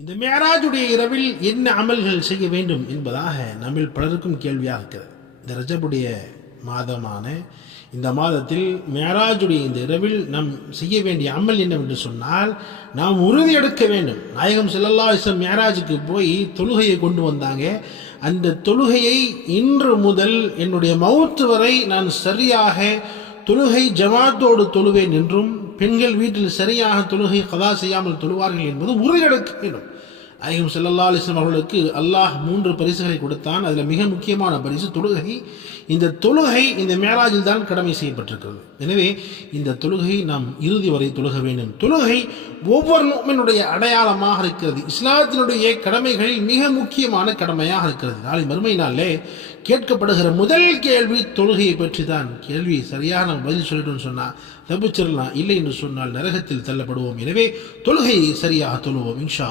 இந்த மேராஜுடைய இரவில் என்ன அமல்கள் செய்ய வேண்டும் என்பதாக நம்மில் பலருக்கும் கேள்வியாக இருக்கிறது. இந்த ரஜபுடைய மாதமான இந்த மாதத்தில் மேராஜுடைய இந்த இரவில் நாம் செய்ய வேண்டிய அமல் என்னவென்று சொன்னால், நாம் உறுதி எடுக்க வேண்டும். நாயகம் ஸல்லல்லாஹு அலைஹி வஸல்லம் மேராஜுக்கு போய் தொழுகையை கொண்டு வந்தாங்க. அந்த தொழுகையை இன்று முதல் என்னுடைய மௌத்து வரை நான் சரியாக தொழுகை ஜமாத்தோடு தொழுவேன் என்றும், பெண்கள் வீட்டில் சரியாக தொழுகை கதா செய்யாமல் தொழுவார்கள் என்பது உறுதியெடுக்க வேண்டும். நாயகம் ஸல்லல்லாஹு அலைஹி வஸல்லம் அவர்களுக்கு அல்லாஹ் 3 பரிசுகளை கொடுத்தான். அதில் மிக முக்கியமான பரிசு தொழுகை. இந்த தொழுகை இந்த மேராஜில் தான் கடமை செய்யப்பட்டிருக்கிறது. எனவே இந்த தொழுகை நாம் இறுதி வரை தொழுக வேண்டும். தொழுகை ஒவ்வொரு முஃமினுடைய அடையாளமாக இருக்கிறது. இஸ்லாத்தினுடைய கடமைகளில் மிக முக்கியமான கடமையாக இருக்கிறது. நாளை மறுமை நாளிலே கேட்கப்படுகிற முதல் கேள்வி தொழுகையை பற்றி தான். கேள்வி சரியாக நாம் பதில் சொல்லிட்டோம்னு சொன்னால் தப்பிச்சிடலாம், இல்லை என்று சொன்னால் நரகத்தில் தள்ளப்படுவோம். எனவே தொழுகையை சரியாக தொழுவோம் இன்ஷா